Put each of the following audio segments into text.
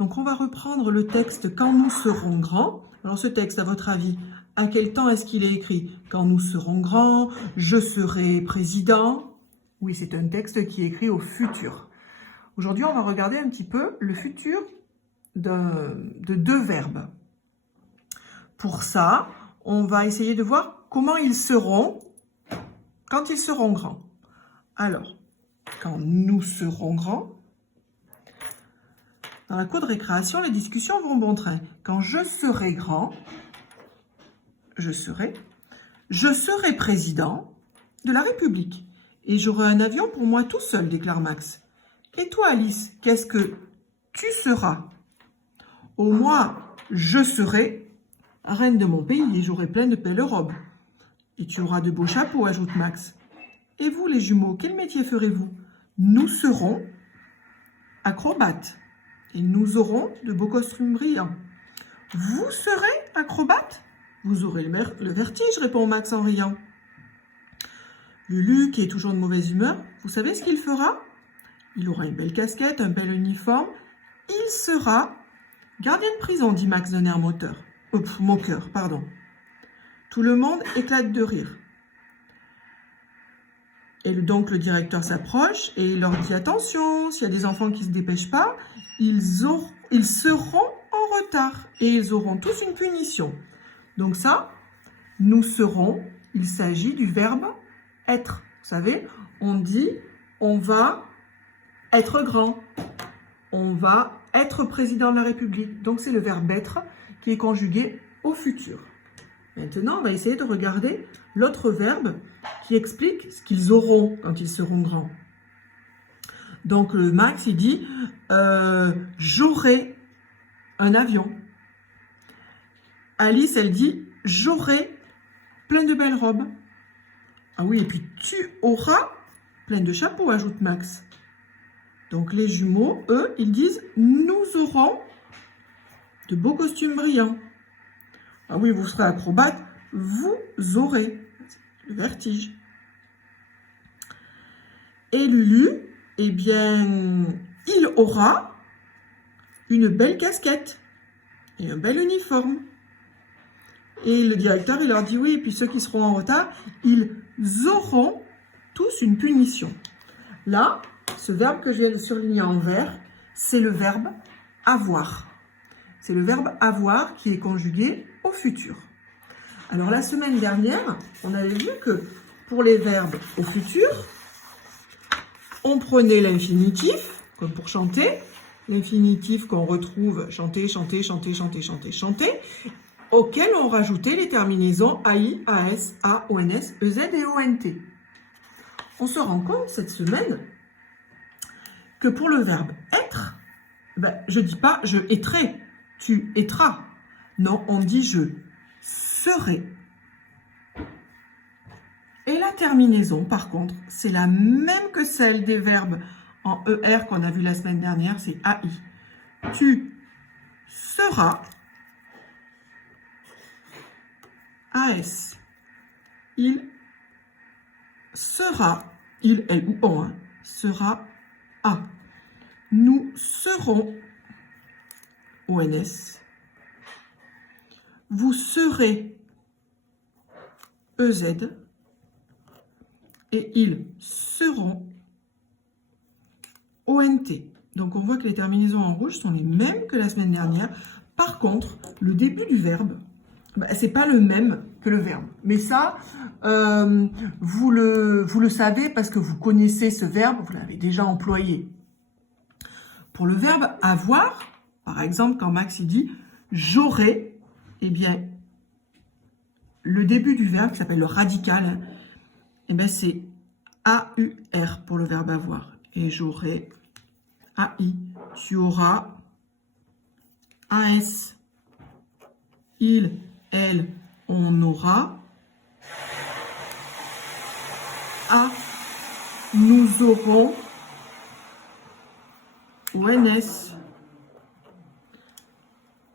Donc, on va reprendre le texte « Quand nous serons grands ». Alors, ce texte, à votre avis, à quel temps est-ce qu'il est écrit? Quand nous serons grands, je serai président. Oui, c'est un texte qui est écrit au futur. Aujourd'hui, on va regarder un petit peu le futur de deux verbes. Pour ça, on va essayer de voir comment ils seront quand ils seront grands. Alors, quand nous serons grands, dans la cour de récréation, les discussions vont bon train. Quand je serai grand, je serai président de la République. Et j'aurai un avion pour moi tout seul, déclare Max. Et toi, Alice, qu'est-ce que tu seras? Au moins, je serai reine de mon pays et j'aurai plein de belles robes. Et tu auras de beaux chapeaux, ajoute Max. Et vous, les jumeaux, quel métier ferez-vous? Nous serons acrobates. Et nous aurons de beaux costumes brillants. Vous serez acrobate? Vous aurez le vertige, répond Max en riant. Lulu, qui est toujours de mauvaise humeur, vous savez ce qu'il fera? Il aura une belle casquette, un bel uniforme. Il sera gardien de prison, dit Max d'un air moqueur. Tout le monde éclate de rire. Et donc le directeur s'approche et il leur dit « Attention, s'il y a des enfants qui ne se dépêchent pas, ils seront en retard et ils auront tous une punition. » Donc ça, nous serons, il s'agit du verbe « être ». Vous savez, on dit « on va être grand », on va être président de la République. Donc c'est le verbe « être » qui est conjugué au futur. Maintenant, on va essayer de regarder l'autre verbe qui explique ce qu'ils auront quand ils seront grands. Donc, Max, il dit « j'aurai un avion ». Alice, elle dit « j'aurai plein de belles robes ». Ah oui, et puis « tu auras plein de chapeaux », ajoute Max. Donc, les jumeaux, eux, ils disent « nous aurons de beaux costumes brillants ». Ah oui, vous serez acrobate, vous aurez le vertige. Et Lulu, eh bien, il aura une belle casquette et un bel uniforme. Et le directeur, il leur dit oui, et puis ceux qui seront en retard, ils auront tous une punition. Là, ce verbe que je viens de surligner en vert, c'est le verbe avoir. C'est le verbe avoir qui est conjugué au futur. Alors la semaine dernière, on avait vu que pour les verbes au futur, on prenait l'infinitif, comme pour chanter, l'infinitif qu'on retrouve chanter, chanter, chanter, chanter, chanter, chanter, auquel on rajoutait les terminaisons AI, AS, A, ONS, EZ et ONT. On se rend compte cette semaine que pour le verbe être, je ne dis pas je être, tu être. Non, on dit je serai. Et la terminaison, par contre, c'est la même que celle des verbes en ER qu'on a vu la semaine dernière, c'est AI. Tu seras. AS. Il sera. Il, elle ou on, hein, sera A. Nous serons. ONS. Vous serez EZ et ils seront ONT. Donc on voit que les terminaisons en rouge sont les mêmes que la semaine dernière. Par contre, le début du verbe, c'est pas le même que le verbe. Mais ça, vous le savez parce que vous connaissez ce verbe, vous l'avez déjà employé. Pour le verbe avoir, par exemple, quand Max il dit « j'aurai », eh bien, le début du verbe, qui s'appelle le radical, hein, eh bien, c'est AUR pour le verbe avoir. Et j'aurai AI. Tu auras AS. Il, elle, on aura. A. Nous aurons. ONS.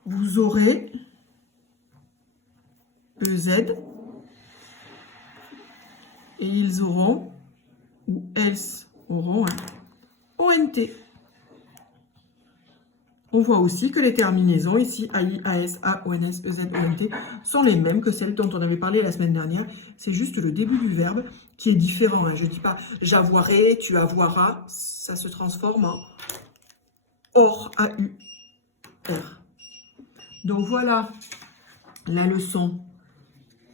Vous aurez. EZ. Et ils auront, ou elles auront, ONT. On voit aussi que les terminaisons ici, AI, AS, A, ONS, EZ, ENT, sont les mêmes que celles dont on avait parlé la semaine dernière. C'est juste le début du verbe qui est différent. Je ne dis pas j'avoirai, tu avoiras. Ça se transforme en or, A-U-R. Donc voilà la leçon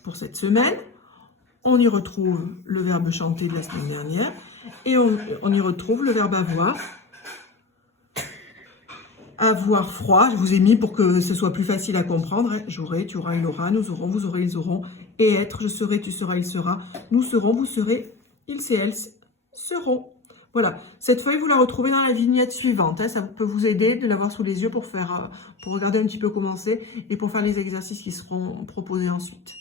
pour cette semaine. On y retrouve le verbe chanter de la semaine dernière et on y retrouve le verbe avoir. Avoir froid, je vous ai mis pour que ce soit plus facile à comprendre. J'aurai, tu auras, il aura, nous aurons, vous aurez, ils auront. Et être, je serai, tu seras, il sera. Nous serons, vous serez, ils et elles seront. Voilà, cette feuille, vous la retrouvez dans la vignette suivante. Ça peut vous aider de l'avoir sous les yeux pour regarder un petit peu comment c'est et pour faire les exercices qui seront proposés ensuite.